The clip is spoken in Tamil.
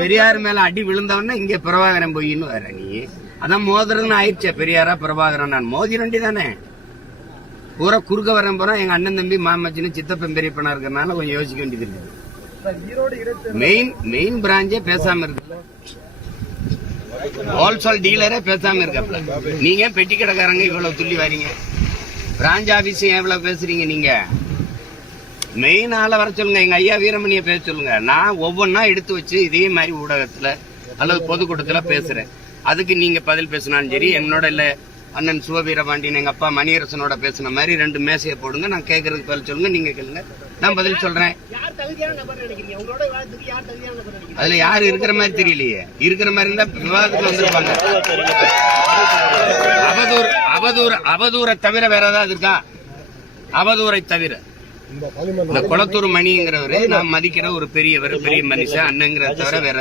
பெரியார் மேல அடி விழுந்தவன இங்க பிரபாகரன் போயின்னு வர நீ அதான் மோதிரன்னு ஆயிடுச்சே. பெரியாரா பிரபாகரன் நான் மோதிரண்டி தானே பூரா குறுக்க வரேன் போறோம். எங்க அண்ணன் தம்பி மாமச்சின்னு சித்தப்பன் பெரியப்பனா இருக்கிறனால கொஞ்சம் யோசிக்க வேண்டியது இருக்கு. மெயின் பிராஞ்சே பேசாம இருக்கு. ஹோல்சேல் டீலரே பேசாம இருக்காப்ல. நீங்க பெட்டி கடைக்காரங்க இவ்வளவு துள்ளி வரீங்க. பிராஞ்ச் ஆபீஸ் எவ்வளவு பேசுறீங்க நீங்க? மெயின் ஆள வர சொல்லுங்க. எங்க ஐயா வீரமணிய பேச சொல்லுங்க. நான் ஒவ்வொன்னா எடுத்து வச்சு இதே மாதிரி ஊடகத்துல அல்லது பொதுக்கூட்டத்துல பேசுறேன். அதுக்கு நீங்க பதில் பேசினாலும் சரி, என்னோட இல்ல அண்ணன் சிவவீரபாண்டியன் எங்க அப்பா மணியரசனோட பேசின மாதிரி 2 மேசையை போடுங்க. நான் கேட்கறதுக்கு பதில் சொல்லுங்க. நீங்க கேளுங்க, நான் பதில் சொல்றேன். அதுல யாரு இருக்கிற மாதிரி தெரியலையே. இருக்கிற மாதிரி இருந்தா விவாதத்துக்கு வந்துருப்பாங்க. அவதூறை தவிர வேற ஏதாவது இருக்கா? அவதூறை தவிர இந்த குளத்தூர் மணிங்கிறவரு நான் மதிக்கிற ஒரு பெரிய மனுஷன் அண்ணங்கிற தவிர வேற